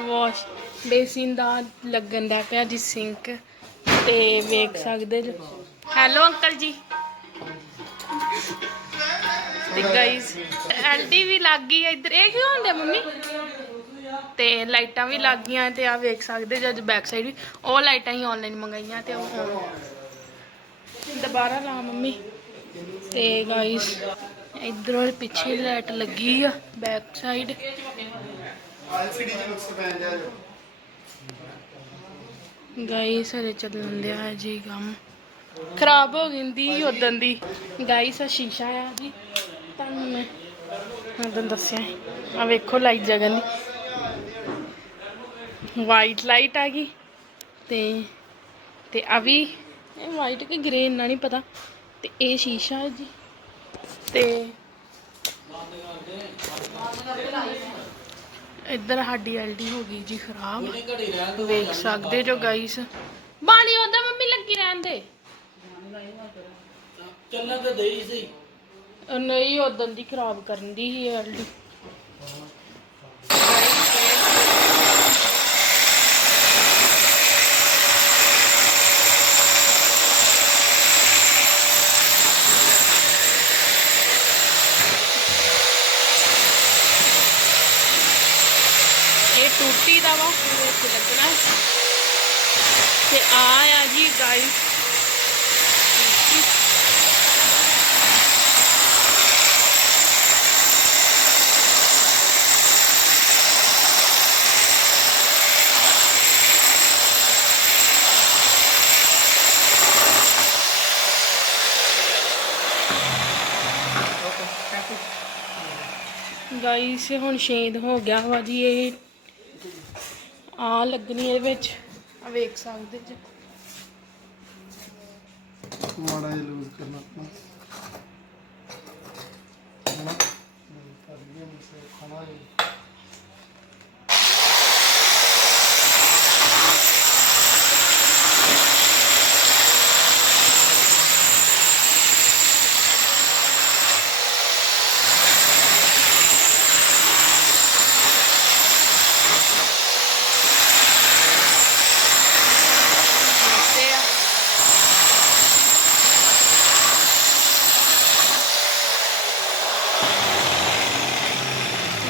Wash basin ਦਾ ਲੱਗਣ ਦਾ ਪਿਆ ਜੀ ਸਿੰਕ ਤੇ ਵੇਖ ਸਕਦੇ ਜੀ। ਹੈਲੋ ਅੰਕਲ ਜੀ। ਤੇ ਗਾਇਸ ਐਲਡੀ ਵੀ ਲੱਗ ਗਈ ਇੱਧਰ। ਇਹ ਕੀ ਹੁੰਦਾ ਮੰਮੀ? ਤੇ ਲਾਈਟਾਂ ਵੀ ਲੱਗ ਗਈਆਂ ਤੇ ਆ ਵੇਖ ਸਕਦੇ ਜਦ ਬੈਕ ਸਾਈਡ ਵੀ। ਉਹ ਲਾਈਟਾਂ ਹੀ ਆਨਲਾਈਨ ਮੰਗਾਈਆਂ ਤੇ ਉਹ ਦੁਬਾਰਾ ਲਾ ਮੰਮੀ। ਤੇ ਗਾਇਸ ਇਧਰੋਂ ਪਿੱਛੇ ਲਾਈਟ ਲੱਗੀ ਆ ਬੈਕ ਸਾਈਡ ਐਲਸੀਡੀ ਦੀ ਨੁਕਸ ਪੈਣ ਦਿਆ ਜੋ। ਗਾਈਸ ਹਰੇ ਚੱਲਣ ਦਿਆ ਹੈ ਜੀ ਕੰਮ। ਖਰਾਬ ਹੋ ਗਈ ਉਦੋਂ ਦੀ। ਗਾਈਸ ਆ ਸ਼ੀਸ਼ਾ ਆ ਜੀ। ਤੁਹਾਨੂੰ ਮੈਂ ਉਦੋਂ ਦੱਸਿਆ ਆ ਵੇਖੋ ਲਾਈਟ ਜਗਨ ਦੀ ਵਾਈਟ ਲਾਈਟ ਆ ਗਈ। ਤੇ ਤੇ ਆ ਵੀ, ਇਹ ਵਾਈਟ ਕਿ ਗ੍ਰੇ ਇੰਨਾ ਨਹੀਂ ਪਤਾ। ਤੇ ਇਹ ਸ਼ੀਸ਼ਾ ਹੈ ਜੀ। ਤੇ ਇੱਧਰ ਸਾਡੀ ਐਲਡੀ ਹੋ ਗਈ ਜੀ ਖਰਾਬ। ਵੇਖ ਸਕਦੇ ਜੋ ਗਾਈਸ ਬਾਣੀ ਉਹਦਾ ਮੰਮੀ ਲੱਗੀ ਰਹਿਣ ਦੇ। ਚੱਲਣ ਤੇ ਦੇਈ ਉਹ ਨਹੀਂ ਉਦੋਂ ਦੀ ਖਰਾਬ ਕਰਨ ਦੀ ਹੀ ਐਲਡੀ। ਇਹ ਟੂਟੀ ਦਾ ਵਾ ਇਹਦੇ ਵਿੱਚ ਲੱਗਣਾ ਤੇ ਆ ਆ ਜੀ ਗਾਈਸ ਗਾਈਸ ਹੁਣ ਛੇਦ ਹੋ ਗਿਆ ਵਾ ਜੀ ਇਹ। ਆ ਲੱਗਣੀ ਇਹਦੇ ਵਿੱਚ। ਆ ਵੇਖ ਸਕਦੇ ਜੀ। ਮਾੜਾ ਜਿਹਾ ਲੂਜ਼ ਕਰਨਾ ਆਪਣਾ ਹਨਾ? ਕਰ ਲਿਆ ਮੈਂ ਖਾਣਾ ਹੈ ਤੇ ਆ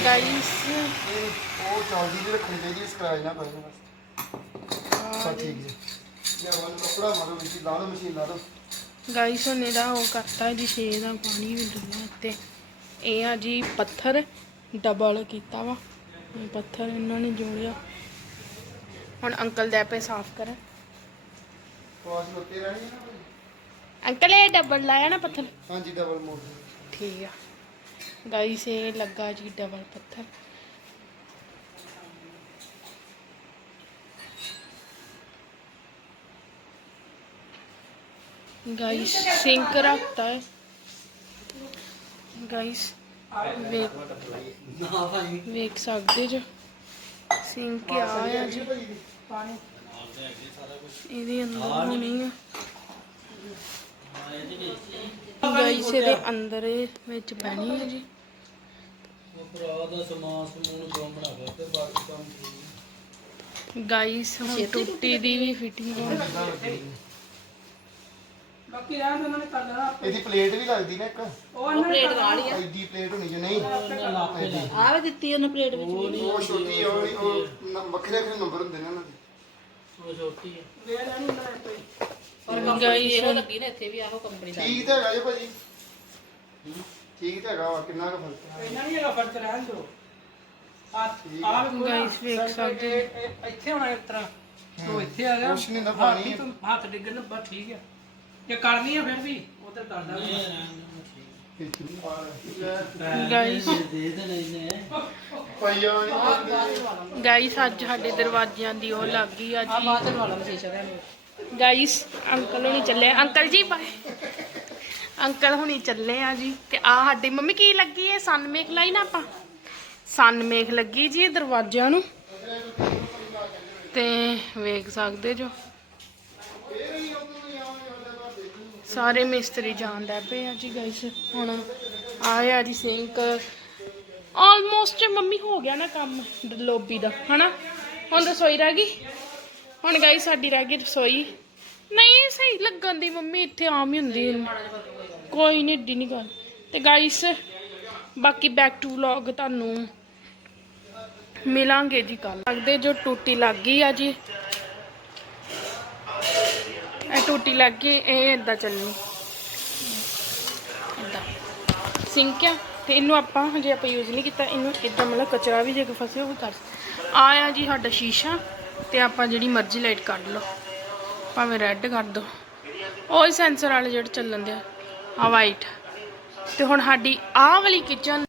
ਗਾਈਸ ਇਹ ਉਹ ਚੱਲਦੀ ਵੀ ਰੱਖਣੀ ਚਾਹੀਦੀ ਸਕ੍ਰੈਚ ਨਾ ਪਏ ਬਸ ਸਭ ਠੀਕ ਜੀ। ਜਾਂ ਵਾਲ ਕੱਪੜਾ ਮਾਰੋ ਵਿੱਚ ਲਾ ਦੋ ਮਸ਼ੀਨ ਲਾ ਦੋ ਗਾਈਸ ਹੁਣ ਇਹਦਾ ਉਹ ਕਰਤਾ ਜੀ ਛੇ ਦਾ ਪਾਣੀ ਵੀ ਡੁੱਲਿਆ ਤੇ ਇਹ ਆ ਜੀ ਪੱਥਰ ਡਬਲ ਕੀਤਾ ਵਾ। ਇਹ ਪੱਥਰ ਇਹਨਾਂ ਨੇ ਜੋੜਿਆ। ਹੁਣ ਅੰਕਲ ਦੇ ਪੇ ਸਾਫ਼ ਕਰਨ। ਪਾਸ ਉੱਤੇ ਰਹਿਣੀ ਨਾ? ਅੰਕਲ ਇਹ ਡਬਲ ਲਾਇਆ ਨਾ ਪੱਥਰ? ਹਾਂਜੀ ਡਬਲ ਮੋਡ ਠੀਕ ਆ। ਗਾਈਸ ਇਹ ਲੱਗਾ ਜੀ ਡਬਲ ਪੱਥਰ ਗਾਈਸ ਸਿੰਕ ਰੱਖਤਾ ਹੈ ਗਾਈਸ ਵੇਖ ਨਾ ਭਾਈ ਵੇਖ ਸਕਦੇ ਜੋ ਸਿੰਕ ਆ ਆ ਜੀ ਇਹਦੇ ਆ ਗਾਈਸ ਇਹਦੇ ਅੰਦਰ ਵਿੱਚ ਪੈਣੀ ਹੈ ਜੀ। ਉਹ ਭਰਾ ਦਾ ਸਮਾਨ ਸਮੂਨ ਕੰਮ ਬਣਾ ਕੇ ਤੇ ਬਾਕੀ ਕੰਮ ਠੀਕ ਗਾਈਸ ਹੁਣ ਟੁੱਟੀ ਦੀ ਵੀ ਫਿਟਿੰਗ ਹੋ ਬਾਕੀ ਰਹਿਣ ਉਹਨਾਂ ਨੇ ਕਰ ਲੈਣਾ ਇਹਦੀ ਪਲੇਟ ਵੀ ਲੱਗਦੀ ਨਾ ਇੱਕ। ਉਹ ਪਲੇਟ ਨਾਲ ਹੀ ਐਡੀ ਪਲੇਟ ਹੋਣੀ ਜੇ ਨਹੀਂ। ਐਡੀ। ਆ। ਵੀ ਦਿੱਤੀ ਉਹਨੇ ਪਲੇਟ ਵਿੱਚ ਉਹ ਛੋਟੀ ਉਹ ਵੱਖਰੇ ਵੱਖਰੇ ਨੰਬਰ ਹੁੰਦੇ ਨੇ ਉਹਨਾਂ ਦੇ। ਉਹ ਛੋਟੀ ਹੈ ਦੇ ਲੈਣੀ ਉਹਨਾਂ ਨੇ ਕੋਈ ਗਾਈਸ ਠੀਕ ਤਾਂ ਹੈਗਾ ਜੀ ਭਾਜੀ। ਠੀਕ ਤਾਂ ਹੈਗਾ ਵਾ ਕਿੰਨਾ ਕੁ ਫ਼ਰਕ ਹੈ ਇਹਨਾਂ ਨਹੀਂ ਹੈਗਾ ਫ਼ਰਕ ਰਹਿਣ ਦੋ ਆ। ਆ Guys, ਵੇਖ ਸਕਦੇ ਇੱਥੇ ਹੋਣਾ ਇਸ ਤਰ੍ਹਾਂ। ਤੋ ਇੱਥੇ ਆ ਗਿਆ ਕੁਛ ਨਹੀਂ ਹੁੰਦਾ, ਪਾਣੀ ਹੱਥ ਡਿੱਗਣ ਨੂੰ ਬਸ ਠੀਕ ਹੈ ਜੇ ਕਰਨੀ ਆ ਫਿਰ ਵੀ ਤੇ ਕਰ ਦਾਂਗੇ ਗਾਈਸ ਗਾਈਸ ਅੱਜ ਸਾਡੇ ਦਰਵਾਜ਼ਿਆਂ ਦੀ ਉਹ ਲੱਗ ਗਈ ਆ ਜੀ। ਗਾਈਸ ਅੰਕਲ ਹੁਣੀ ਚੱਲੇ ਅੰਕਲ ਜੀ ਬਾਏ ਅੰਕਲ ਹੁਣੀ ਚੱਲੇ ਆ ਜੀ। ਤੇ ਆ ਸਾਡੀ ਮੰਮੀ, ਕੀ ਲੱਗੀ ਏ? ਸਨ ਲਾਈ ਨਾ ਆਪਾਂ। ਸਨ ਮੇਖ ਲੱਗੀ ਜੀ ਦਰਵਾਜ਼ਿਆਂ ਨੂੰ। ਤੇ ਵੇਖ ਸਕਦੇ ਜੋ। ਸਾਰੇ ਮਿਸਤਰੀ ਜਾਣ ਪਏ ਆ ਜੀ ਗਾਈਸ ਹੁਣ ਆਏ ਜੀ ਸਿੰਕ ਆਲਮੋਸਟ ਮੰਮੀ ਹੋ ਗਿਆ ਨਾ ਕੰਮ ਲੋਬੀ ਦਾ, ਹਨਾ? ਹੁਣ ਰਸੋਈ ਰਹਿ ਗਈ? ਹੁਣ ਗਾਈ ਸਾਡੀ ਰਹਿ ਗਈ ਰਸੋਈ। ਨਹੀਂ, ਸਹੀ ਲੱਗਣ ਦੀ ਮੰਮੀ, ਇੱਥੇ ਆਮ ਹੀ ਹੁੰਦੀ ਹੈ। ਕੋਈ ਨਹੀਂ ਏਡੀ ਨਹੀਂ ਗੱਲ। ਤੇ ਗਾਇਸ ਬਾਕੀ ਬੈਕ ਟੂ ਵਲੌਗ ਤੁਹਾਨੂੰ ਮਿਲਾਂਗੇ ਜੀ ਕੱਲ ਲੱਗਦੇ ਜੋ ਟੂਟੀ ਲੱਗ ਗਈ ਆ ਜੀ। ਇਹ ਟੂਟੀ ਲੱਗ ਗਈ, ਇਹ ਇਦਾਂ ਚੱਲਣੀ। ਇਦਾਂ ਸਿੰਕ ਆ, ਤੇ ਇਹਨੂੰ ਆਪਾਂ ਹਜੇ ਆਪਾਂ ਯੂਜ਼ ਨਹੀਂ ਕੀਤਾ, ਇਹਨੂੰ ਇਦਾਂ ਮਤਲਬ ਕਚਰਾ ਵੀ ਜੇ ਕੋਈ ਫਸੇ ਉਹ ਕਰ ਆ ਆ ਜੀ ਸਾਡਾ ਸ਼ੀਸ਼ਾ, ਤੇ ਆਪਾਂ ਜਿਹੜੀ ਮਰਜ਼ੀ ਲਾਈਟ ਕੱਢ ਲਓ। ਭਾਵੇਂ ਰੈੱਡ ਕਰ ਦੋ। ਉਹ ਸੈਂਸਰ ਵਾਲੇ ਜਿਹੜੇ ਚੱਲਣ ਦੇ ਆ ਵਾਈਟ ਤੇ ਹੁਣ ਸਾਡੀ ਆਹ ਵਾਲੀ ਕਿਚਨ